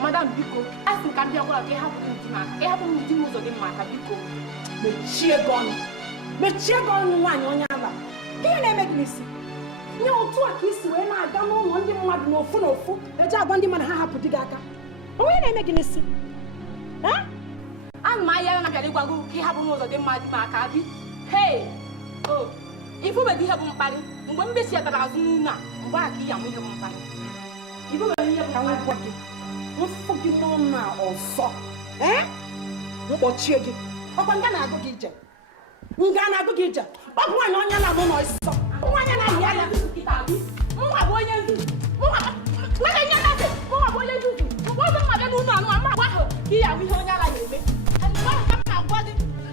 Madam Biko, ask him can be a girl que have to man. I have to do most of them, Madam Biko. The cheer gone one on Yava. Do you make me see? No, two a kiss when I don't know one thing, no full of food. The job one man have put the gaka. When they make me see? Huh? And my young Nagago, he have most of them, Madam. Hey! Oh, if you may have one party, when we see at the Azuna, back here, we have one party. You will have one. What's fucking on now also? Eh? What chicken? What one can I go get? Ngana go get. What one on your noise? One and I yell to get out. More boy and do. More. What are you nothing? More boy and do. What am I doing? I'm here. We hold your life. And what have my body?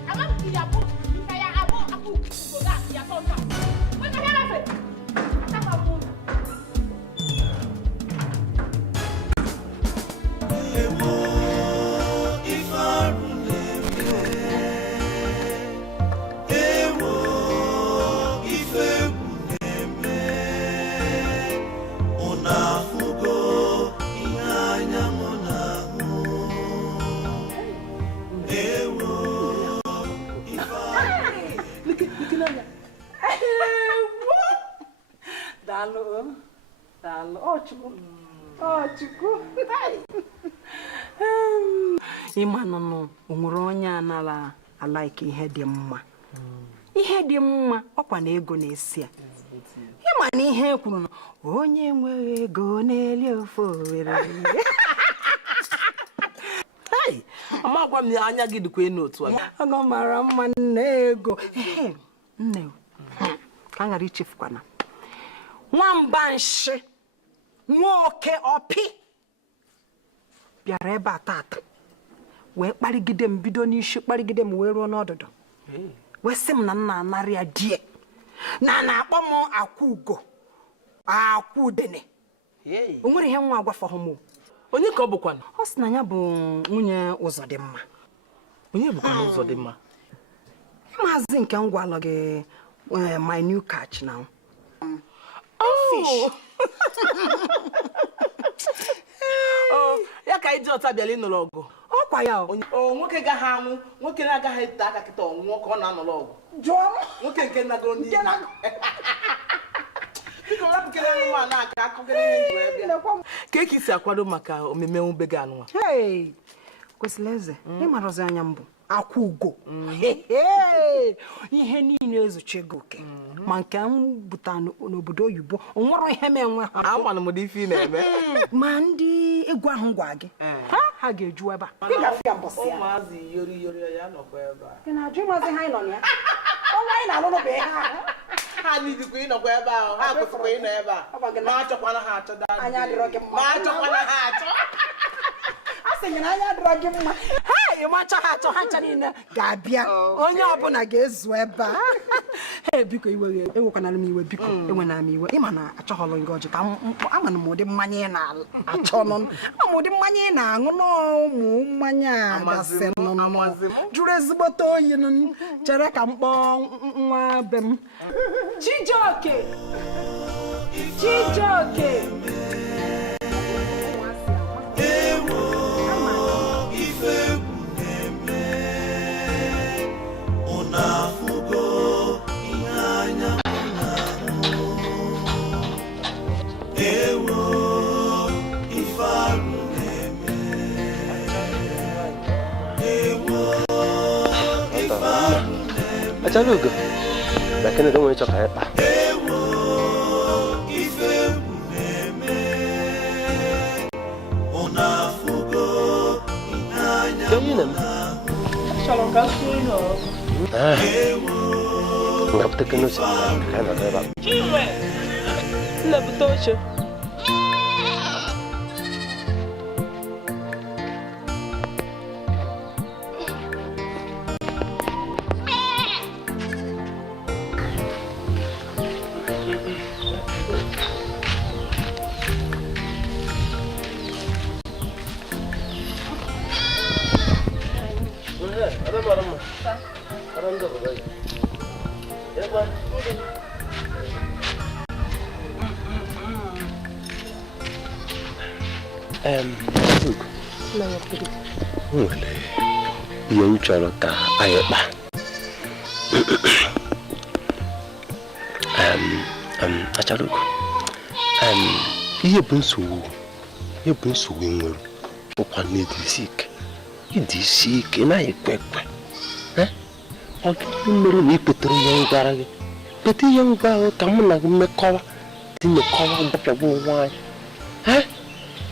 I'm not here. I want a book for that. You are talking. What the hell of it? Imanono onwere onye anala alike ihe dị mma. Ihe dị mma ọkwa na ego na-esi ya. Ịma na ihe kwuru na onye nwere ego na-eli ofe owere. Hey, ama gwa m anya gị dịkwa enu otu a. Aga mara mma nne ego. Nne. Ka ngara ichefukwana. Nwamba nshi. Nwoke opi. Bịara ebe a tata. Wee kparigide m bido n'isi kparigide m wee ruo n'ọdụdụ. Wee sị m na nna anarị ya die. Na na-akpọ m akwa ugo. Akwa udene. O nwere ihe nwa agwafọghọ m. Onye ka ọ bụkwanụ? Ọ sị na ya bụ nwunye Ụzọdịmma. Onye bụkwanụ Ụzọdịmma? Maazị nke ngwa alọ gị my new catch now. Oh. Oh, ya ka iji ọta bịala ịnụrụ ọgụ. Ọkwa ya o. Nwoke gaghị anwụ, nwoke na-agaghị ete aka kịta ọnwụọ ka ọ na-anụrụ ọgụ. Jụọ m. Nwoke nke nagoro n'ihi na. Biko rapụkere nri ma na-aka akụkere ihe nji wee bịa. Ka eke isi akwado maka omeme nwube gị anụnwa. Hey, kwesịrị eze, ịmarọzi anya mbụ. Akwa ugo. Ihe niile ezuchego oke. Ma nke m buta n'obodo oyibo, o nwere ihe m enwe ha. Amana m dị ife na-eme. Ma ndị egwu ahụ gwa gị. Ha ga-eju ebe a. Ị ga-afịa mbọsị ya. Ụmụazị yori ya nọkwa ebe a. Ị na-ajụ ịmazi ha ịnọ ya? Ọnwa anyị na-alụrụ bụ ha. Ha nidikwa ịnọkwa ebe ahụ, ha kwesịkwa ịnọ ebe a. Ma achọkwana ha achọ daa. Anya adịrọ gị mma. Ma achọkwana ha achọ. Asịnyere anya adịrọ gị mma. Ha ịmacha ha achọ ha ncha niile ga-abịa. Onye ọbụla ga-ezu ebe a. Biko iwe ewekwanara m iwe biko enwena m iwe. Ịma na achọghọlụ gị ọjị ka ama na m ụdị mmanya ị na-achọ nọ. Ama m ụdị mmanya ị na-aṅụ n'ụmụ mmanya gasị nọ. Jụrụ ezigbote oyi chere ka m kpọọ nwa be m. Chijioke. Achalugo, lakini ndio mwenye choka hapa. Shalom kasuno. Ngap tekeno sih, kan ada apa? Ciwe. Lebih tocho. Ihe chọrọ ka anyị kpaa. Acharugo. Ihe bụ nsogbu nwere ụkwa ịdị isi ike na ekpe ekpe. Ọ gịnị mere na ikpetere ihe ngwara gị? Kpete ihe ngwara ka mụ na gị mmekọwa gbapịagbu onwe anyị.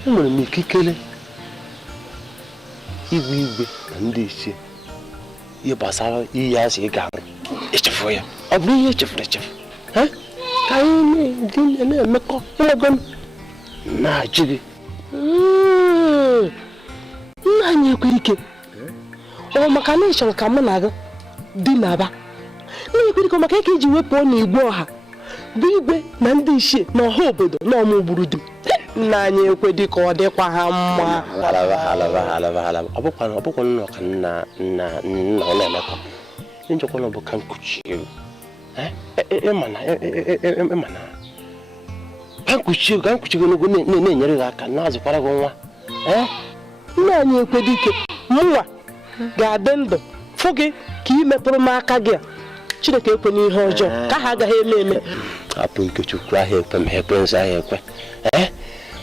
Enwere m ikikere igwe na ndị ichie ihe gbasara ihe azụ ị ga-arụ echefu ya. Ọ bụrụ ihe echefuru echefu ka anyị na-emekọ ịmago m na-ajụ gị. Nna anyị ekwere ike ọ maka na ị chọrọ ka mụ na gị dị n'aba. Nna anyị ekwere ike maka ike iji wepụ n'igwe ọha bụ igwe na ndị ichie na ọha obodo na ọma ogburu dum. Nna anyị ekwedị ka ọ dịkwa ha mma. Ọ bụkwa nnọọ ka nna ọ na-emekọ njọkwa bụ ka nkuchi ego. Ịmana ka nkuchi ego n'ogo na-enyere gị aka na-azụkwara gị nwa. Nna anyị ekwedị ike mụnwa ga-adị ndụ fụ gị ka ị metụrụ m aka gị a. Chineke ekwe n'ihe ọjọọ ka ha agaghị eme. Hapụ Nkechukwu ahụ ekwe ma ekwe nsọ ahụ ekwe.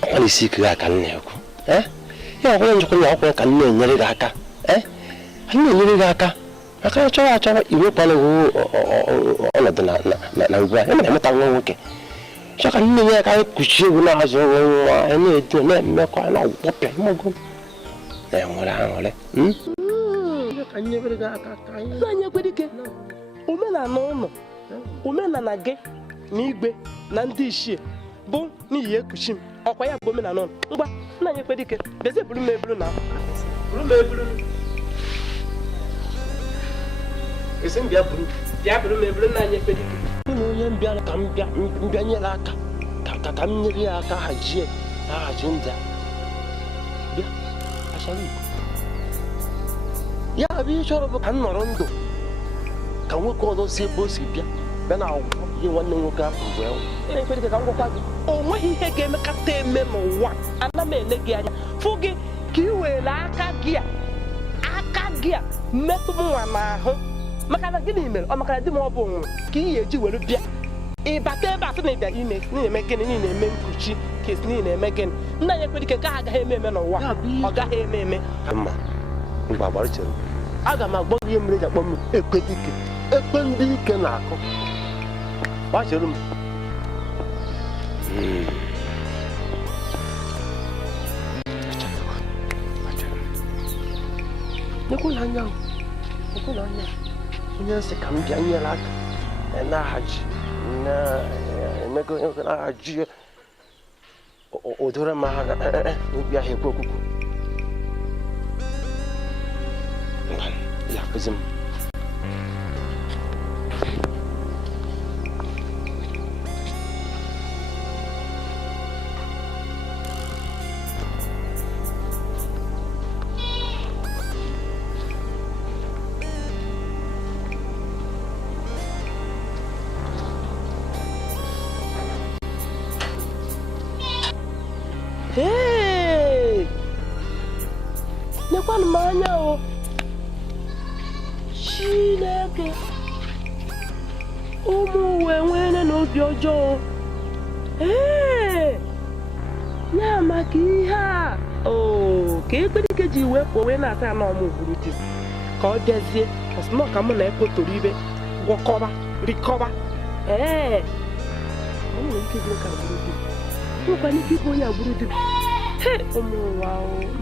Ọkwa isi ike gị aka nna ekwu. Ya ọkwanye njikwa na ọkwanye ka nna enyere gị aka. Nna enyere gị aka maka achọrọ iwekwana ọnọdụ na ngwa ya. Emere emeta nwa nwoke chọọ ka nna enye ya ka anyị kpuchie egwu na-azụ nwa anyị na-edo na-emekọ na ọgbọpịa ịmọgụ na-enwere aṅụrị. Nna anyị ekwedị ike omenala ụlọ omenala gị na igwe na ndị ichie bụ n'ihi ekuchi m ọkwa ya bụ omenala ụlọ. Ngwa nna anyị ekwedị ike bịazie buru m eburu na esi bịa buru m eburu nna anyị ekwedị ike. Ụlọ onye mbịara ka mbịa nyere aka ka m nyere ya aka hazie ndị a bịa achara Igbo. Ya bụ ihe chọrọ bụ ka m nọrọ ndụ ka nwoke ọzọ si ebe o si bịa na ọgwụgwọ ihe nwanne nwoke ahụ mgbe ekwedị ka m gwakwa gị o nweghị ihe ga-emekata eme n'ụwa. Ana m ele gị anya fụ gị ka ị were aka gị a metụ m nwa n'ahụ maka na gịnị mere ọ maka na di m ọ bụ onwe ka ị ga-eji were bịa ịbata ebe a sị na ịbịa na-eme gịnị na-eme nkuchi ka esi na-eme gịnị. Nna anyị ekwedị ka ha agaghị eme n'ụwa. Ọ gaghị eme mma mgbe agbarịchere aga m agbọ gị ihe mere ji akpọ m ekwedị ike ekpe ndị ike na-akụ gbachere m. Ekwela anya onye nsị ka m bịa nyere aka na-ahaji na-ahaji ụdịrị m ha n'obi ahụ ekwe okwukwu ya akụzi m. Nekwanụ m anya o Chineke ụmụ uwe nwere n'obi ọjọọ. Ya maka ihe a ka ekperike ji wepụ onwe na-ata ya n'ọmụ ugburu dị ka ọ bịazie ọsụnọ ka mụ na ekotoro ibe gwọkọba rikọba. O nwere ike ịbụ ka agbụrụ dị nwekwana ike ịbụ onye agbụrụ dị ụmụ ụwa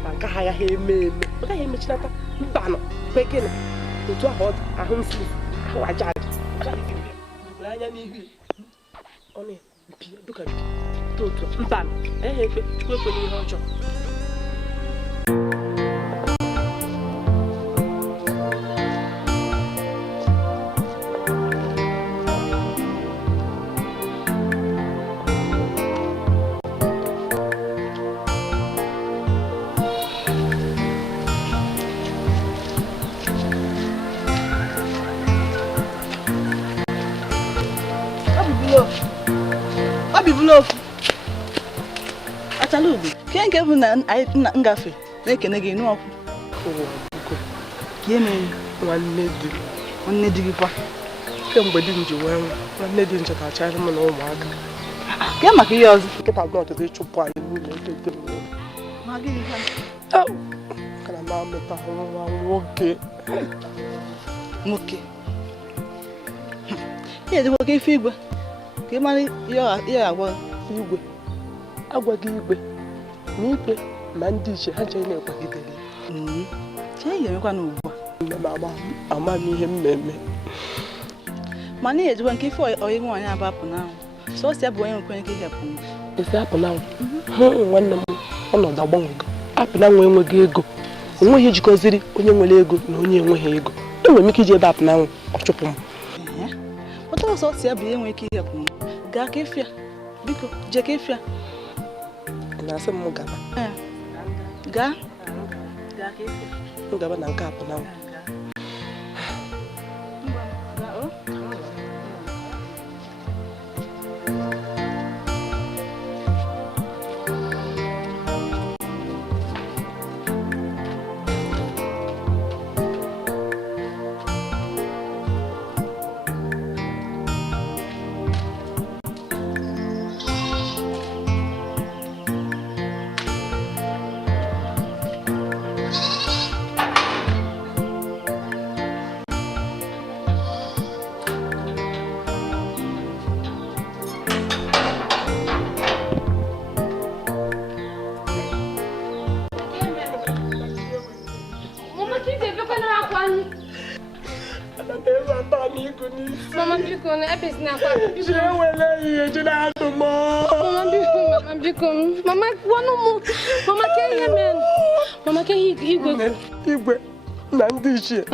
mba nke ha agaghị eme ọ gaghị emechinata mba nọ kwe gịnị otu ahụ ọ dị ahụ nsị ahụ aja anya n'ihu ọ na-ebi dụka otu mba nọ ekwe chukwu ekwe n'ihe ọjọọ. Ke nke bụ na ngafe na-ekene gị n'ọkụ. Ka mere nwanne di gị kwa. Kemgbe di m ji wee nwụ, nwanne di m chetachara m na ụmụaka. Ke maka ihe ọzọ. Nkịta gị ọtụtụ ịchụpụ anyị n'ụlọ ebe dị m. Ma gịnị kwa? Kana m amụta nwa nwoke. Nwoke. Ihe dị nwoke ife igwe. Ka ị mara ihe agwa Igwe. Agwaghị igwe. Na ikpe ma ndị iche ha nche na-ekwagide gị. Che ihe emekwa n'ugbu a. Nne m ama m ihe m na-eme. Mana ihe ejikwa nke ife ọyị nwaanyị abapụ n'ahụ. Sọsọ ya bụ onye nkwenye ka ihe apụ. Esi apụ n'ahụ. Nwanne m ọnọdụ agbanwego. Apụ n'ahụ enweghị ego. Onweghị jikoziri onye nwere ego na onye enweghị ego. Enwere m ike iji ebe apụ n'ahụ ọ chụpụ m. Pụtara sọsọ ya bụ ihe nwere ike ihe apụ. Gaa ka efia. Biko, jee ka efia. Na-asị m gaba. Gaa ka efia. M gaba na nke apụ n'ahụ. Mama biko na epesi na kwa. Mama biko. Mama wanu mu. Mama ke yemen. Mama ke igwe. Na ndị ichie.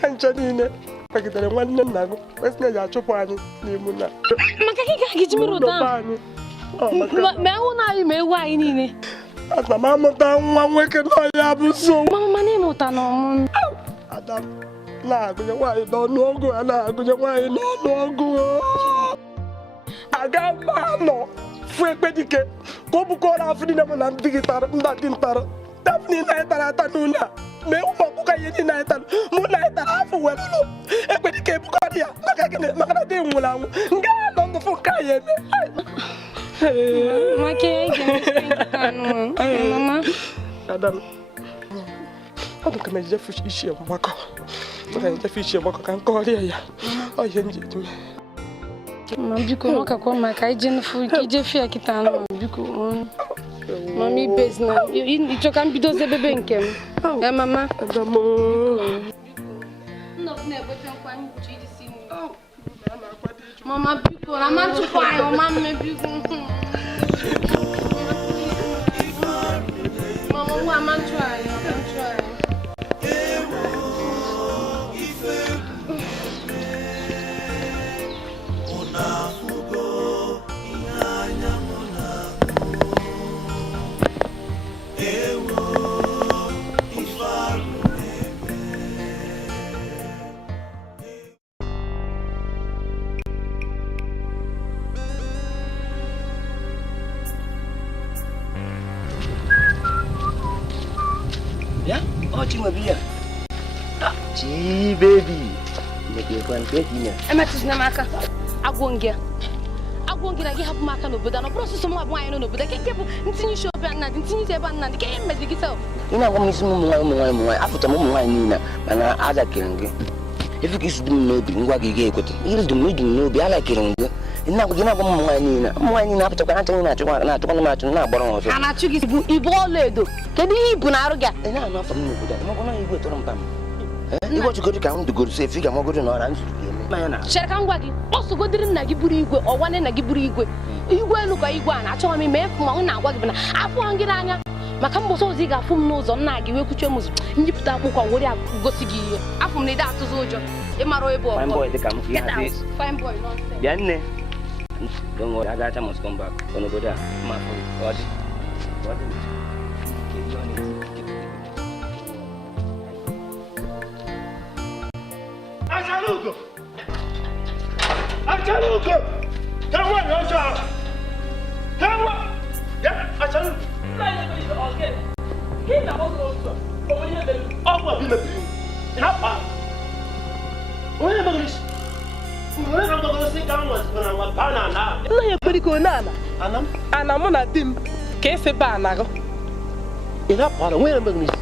Ha nche niile kwagidere nwanne nna gị. Kwesị na ya achụpụ anyị n'imu na. Maka ke ga gijimiru ụda. Ma hụ na anyị ma ewu anyị niile. Ana m amụta nwa nwoke na ya bụ so. Mama na ịmụta na ọmụ. Ada na-agụnye nwaanyị n'ọnụọgụ a na-agụnye nwaanyị n'ọnụọgụ. Aga m anọ fụ ekpe dike ka ọ bụkọrọ afọ niile mụ na ndị gị tara ndị dị ntara. Dapụ niile anyị tara ata n'ụlọ a ma ewu ma ọkụkọ ihe niile anyị tara mụ na anyị tara afọ were ụlọ ekpe dike ebukọrọ ya maka gịnị maka na dị nwụrụ anwụ nga nọ ndụ fụ nke anyị eme. Mama. Adam. Ọ bụ ka m ejefe isi mgbakọ. Maka ejefe isi mgbakọ ka m kọrịa ya. Ọ ihe m ji eji mee. Mama biko ọ kakwa maka ijefe ya kịta anụ biko. Mama ibezi na ịchọ ka m bidozie bebe nke m. Ya mama. Adam. Mama biko na ma tụpụ anyị ọma mmebiko. Mama nwa ma ntụ anyị. Ya, oh Chinyere. Chi baby. Ndeke kwa nkekinya. Emetis na maka. Agwongia na gị hapụ maka n'obodo na process m abụ anyị n'obodo ke bụ ntinye isi obi na ntinye isi ebe na ke mmezi gị self. Ina kwa misi mu nwaanyị afụta mu nwaanyị niile mana aza kere gị. Efu ka isi dum n'obi ngwa gị ga-ekwete. Ihe dum n'obi ala kere gị. Ina kwa gị na kwa mu nwaanyị niile apụta kwa na achọ na-achọ na agbara ọfịa. A na-achụ gị ibu ọla edo. Kedu ihe ibu na arụ gị? Ina anọ afọ n'obodo. Ma kwa na igwe tọrọ mpa m. Igwe chukwu ka m dugoro so efi ga magodo na ọra nsuru gị. Chere ka ngwa gị, ọ sogodiri nna gị buru igwe, ọwane na gị buru igwe. Igwe elu ka igwe a na-achọ m ime efu ma ọ na-agwa gị na afọ gị n'anya maka mbọsọ ozi ga-afụ m n'ụzọ nna gị wee kwuchie m ụzọ njipụta akwụkwọ were gosi gị ihe. Afọ m na ide atụzụ ụjọ ịmara ebe Fine boy dị ka m Get out. Fine boy nonsense. Bịa nne. Don't worry, Agacha must come back. Onobodo a ma afọ ọ dị. Achalugo! Achalugo! Kawa yosha! Kawa! Ya, Achalugo! nna ya ekperiko na ana mụ na di m ka esi ba anago ị na-apụara nwere mgbe n'isi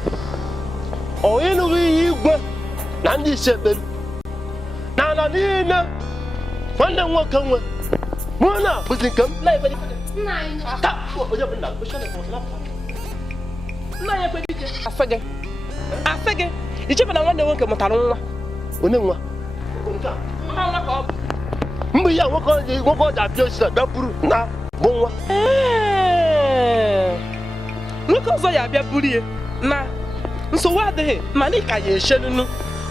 onye nụrụ ihe igwe na ndị isi ekpelu na ala niile nwanne m nwoke nwe mụ na bụzi nke m nna ya ekperiko asị gị ichebe na nwanne nwoke mụtara nwa onye nwa mgbe ya nwoke ọja abịa osisi bịa buru na bụ nwa nwoke ọzọ ya abịa buru ya na nsogbu adịghị mana ị ka ya echenunu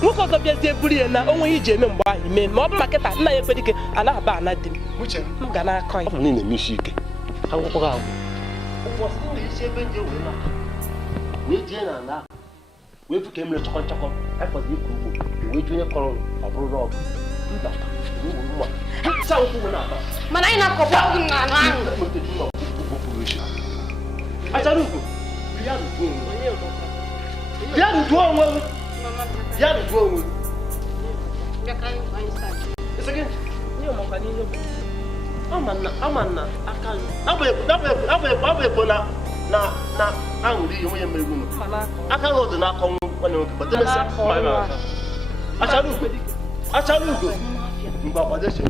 nwoke ọzọ bịazie buru ya na onwe iji eme mgbe ahụ mee ma ọ bụ maka nna ya ekperike anaghaba ana di m ga na-akọ ya niile eme isi ike akwụkwọ gị agwụ ụbọchị na isi ebe nje wee jee na ala wee fụ ka emere chọkọ nchọkọ afọzi ịkọ ugbo wee ju onye kọrọ ọ bụrụ ọgụ mba mma mana anyị na-akọkwa ọgụ na anụ ahụ achara ugwu ya rụjuo onwe ya rụjuo onwe ama na aka abụ ekpo na aṅụrụ iyi onye mere unu aka gị ọdụ n'aka nwanne nwoke achara ugo mgbe akwadeche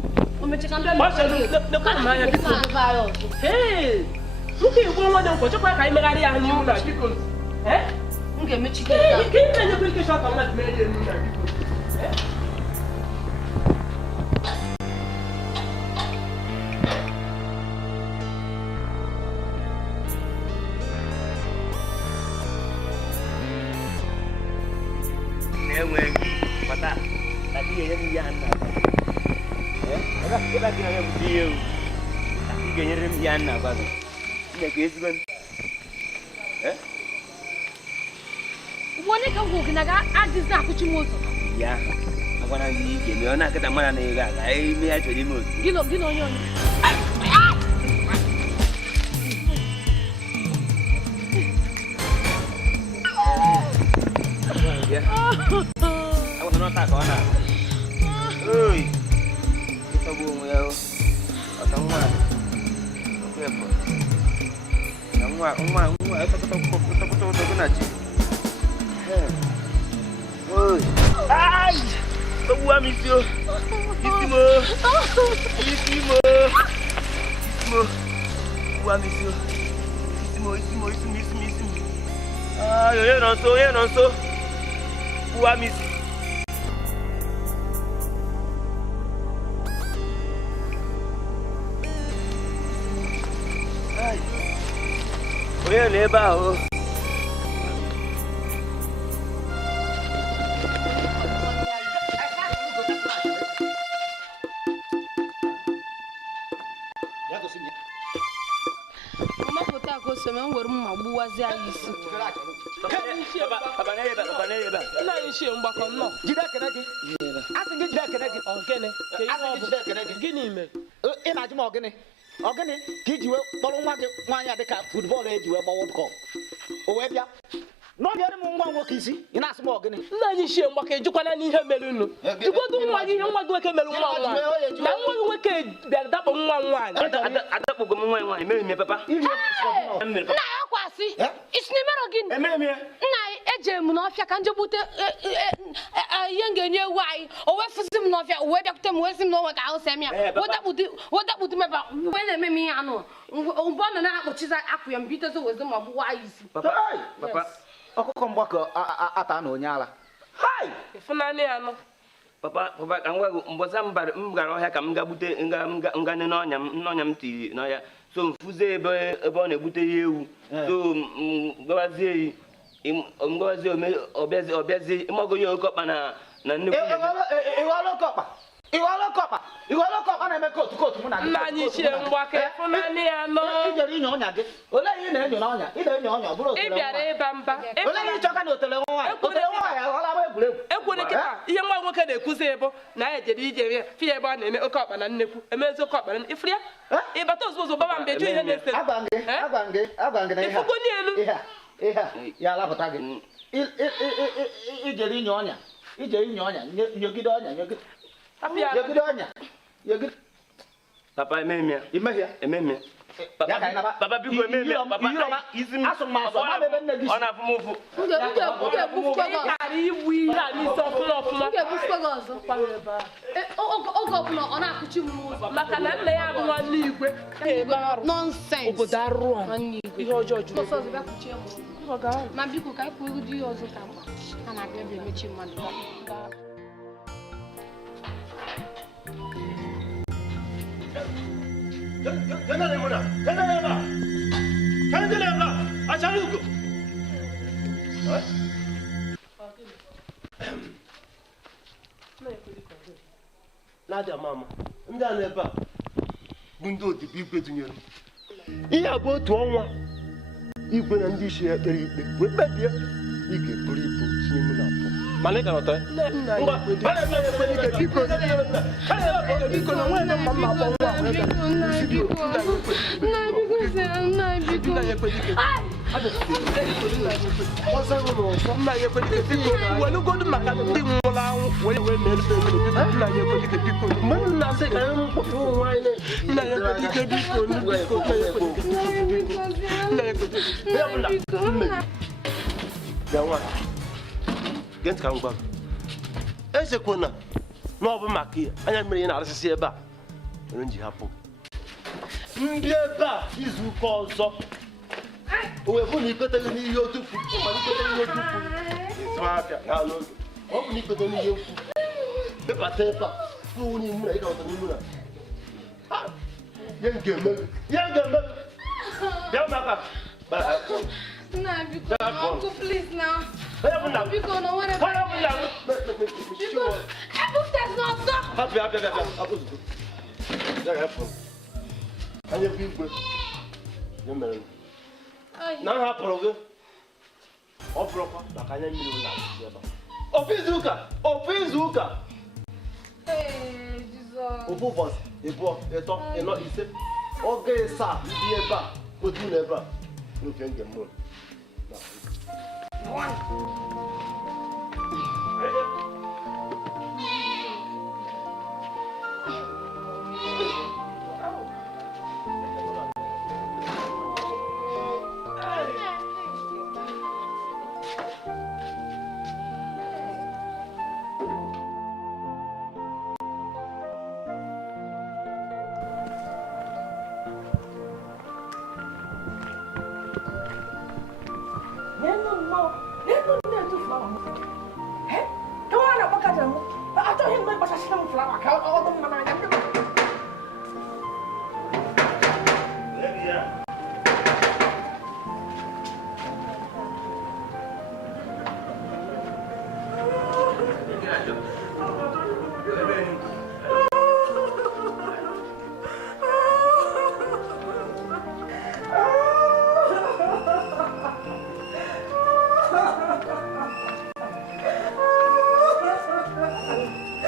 nwoke igbo nwanne m kwọchekwa ka anyị megharị ya n'ihu na biko na-enyekwa ike chọọ ka mmadụ mere ya elu na biko enweghị kpata adịghị enye m ya nna ebe gị anya bụ ihe ewu ị ga-enyere m ya nna gwa gị nne ka ezigbo Wani ka gwụ gị na ga-adịzi akụchi m ụzọ ya agwara gị ị ga-eme ọ na-akịta mara na ego aga ime ya chọrọ ime otu gị na onye onye agwara n'ọta ka ọ na oyi ịtọgbu onwe ya ọka nwa na nwa ịtọkọtọ na ji oi ai tọgbu am isi o isi mo tọgbu am isi o isi mo ah onye nọ nso tọgbu am isi onye nọ ebe ahụ mmapụta ka o so m were mma gbuwazi anyị isi nna anyị shie mgbakọ nnọọ jide ekene gị asị gị jide ekene gị ọgịnị gịnị mere ị na-ajụ m ọgịnị ka iji wee kpọrọ nwa gị nwaanyị a dịka futbọọlụ eji wee gbawa kọp o wee bịa n'ọbịara m nwa nwoke isi ị na-asị m ọgịnị nna anyị shie mgbakọ ejikwana n'ihe mere unu jikwodu nwa gị ihe nwa gị nwoke mere nwa nwaanyị na nwa gị nwoke bịara dakpọ nwa nwaanyị adakpọgo m nwaanyị mere m papa nna ya kwasị isi n'imero gị nna anyị eje m n'ọfịa ka nje gbute ihe m ga-enye ewu anyị o wee fụzi m n'ọfịa o wee bịakwute m wee sị m na onwe ka ahụ sem ya wodakputu meba mgbe na-eme m ihe anụ mgbe ọ nọ na-akpụchizi akwụ ya mbitezi wezi ma gbụwa anyị isi ọkụkọ mgbakọ ata na onye ala ịfụnanị ya nọ papa ka m gwa gị mbọsa m gara ọhịa ka m ga gbute ngane n'ọnya m tiri n'ọhịa so m fụzie ebe ọ na-egbute ya ewu so mgbazie ọbịazie ịmago ya oke ọkpa na nnukwu Iwọlọkọkpa na-eme kootu mụ na gị. Nna anyị chie mgbakọ ịfụnanị ya nọ ijere inye ọnya gị olee ihe ị na-enyo n'ọnya ị na-enyo ọnya ọ bụrụ otele ị bịara ịba mba olee ihe ịchọka na otele nwaanyị aghọla agba egwuregwu ekwere kịta ihe nwa nwoke nwoke na-ekwuzi ebo na ya ejere ije ya fi ebe a na-eme oke ọkpa na nnekwu emezi oke ọkpa na ifuru ya ịbata ozugbo baba mbe ju ihe na-ese agwa na ifugo n'elu ihe ya alapụta gị ijere inye ọnya nyogide ọnya nyogide ọnya papa ememia papa biko ememia papa izi m ona afumufu ari iwu ihe a n'isi ọfụma oge ọbụla ọ na-akụchi m n'ụzọ maka na nna ya bụ nwanne igwe nọnsens obodo arụ ihe ọjọọ juru ma biko ka anyị kwuo ụdị ihe ọzọ ka mkpa a na-abịa ebe emechi mmadụ na-adịa mama ndị a n'ebe a bụ ndị odibo igwe dụnyere ihe a bụ otu ọnwa igwe na ndị isi ya kpere ikpe wee kpebie ị ga-eburu ibu tinye mụ na mpụ mana ị gara ọtọ welugodu maka ndị nwụrụ anwụ wee mere nna ya ekwedike biko nna ya ekwedike biko esekwana na ọ bụ maka anya mmiri ị na-arụsịsị ebe a mere nji hapụ ndị ebe a izu ụka ọzọ o wee bụ na ikpeteghị n'ihe otufu ma ikpeteghị n'ihe otufu ọ bụ na ikpete n'ihe nkwu bebata ebe a fụ n'imu na ị ga-ọta n'imu na ya nke emeghị bịa maka Nah, because uncle, please now. Because no one ever. Because there's no stop. Happy. And you feel good. You married. Now happen again. Opropa, like I need you now. Ofizuka. Hey, Jesus. Opo boss, eto, eno ise. Okay, sir, you be back. Put you never. You can get more.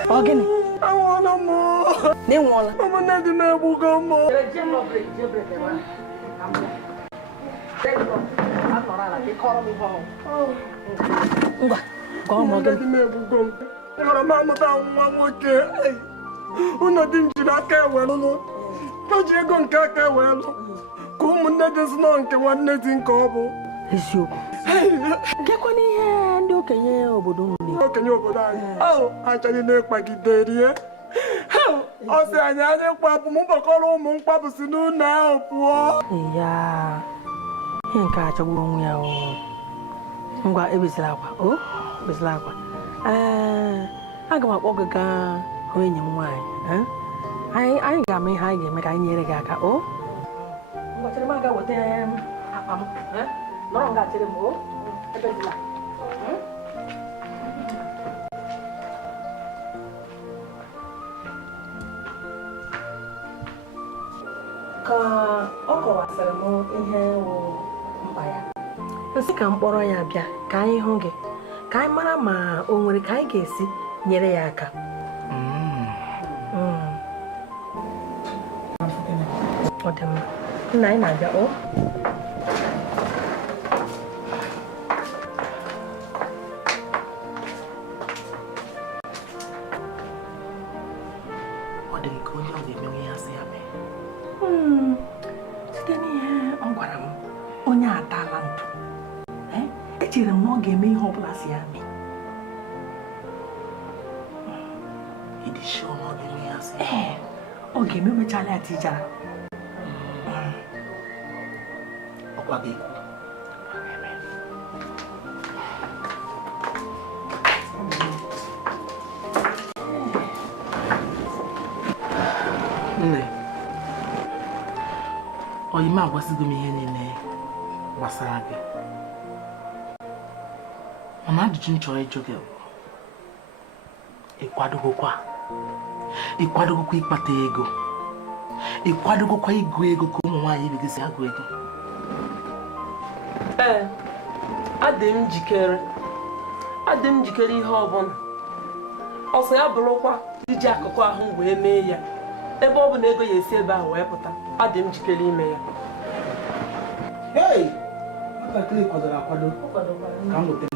Ogini. I want no more. They want. I'm not the man who go more. Gekwana ihe ndị okenye obodo nwere. Okenye obodo anyị. Achọghị na-ekpagidere ya. Ọ sị anyị mkpapụ m gbakọrọ ụmụ mkpapụ si n'ụlọ ahụ pụọ. Ya. Ihe nke a chọgburu onwe ya o. Ngwa ebezila akwa. Ebezila akwa. Aga m akpọ gị gaa hụ enyi m nwaanyị. Anyị ga-ama ihe anyị ga-eme ka anyị nyere gị aka. Ngwa chere m aga weta akpa m. Nọrọ nga chere m o. Ebezila. Ka ọ kọwasịrị m ihe wụ mkpa ya. Nsị ka m kpọrọ ya bịa ka anyị hụ gị, ka anyị mara ma o nwere ka anyị ga-esi nyere ya aka. Ọ dị mma. Nna anyị na-abịa o. Ọ dị nke onye ọ ga-emenwe ya sị ya mee. Site n'ihe ọ gwara m, onye ataala ntụ. Echere m na ọ ga-eme ihe ọ bụla si ya mee. Ịdị sure na ọ ga-eme ya sị ya? Ọ ga-emewechala ya tijara. Ọkwa gị. Nne, oyime agwasịgo m ihe niile gbasara gị. Mana ajụjụ m chọrọ ịjụ gị bụ, ịkwadogokwa ịkpata ego, ịkwadogokwa ịgụ ego ka ụmụ nwaanyị ibe gị si agụ ego? Ee, adị m njikere ihe ọbụla. Ọsọ ya bụrụkwa iji akụkụ ahụ wee mee ya, ebe ọ bụ na ego ya esi ebe ahụ wee pụta, adị m njikere ime ya. Hey! Nwatakịrị kwadoro akwado ka m weta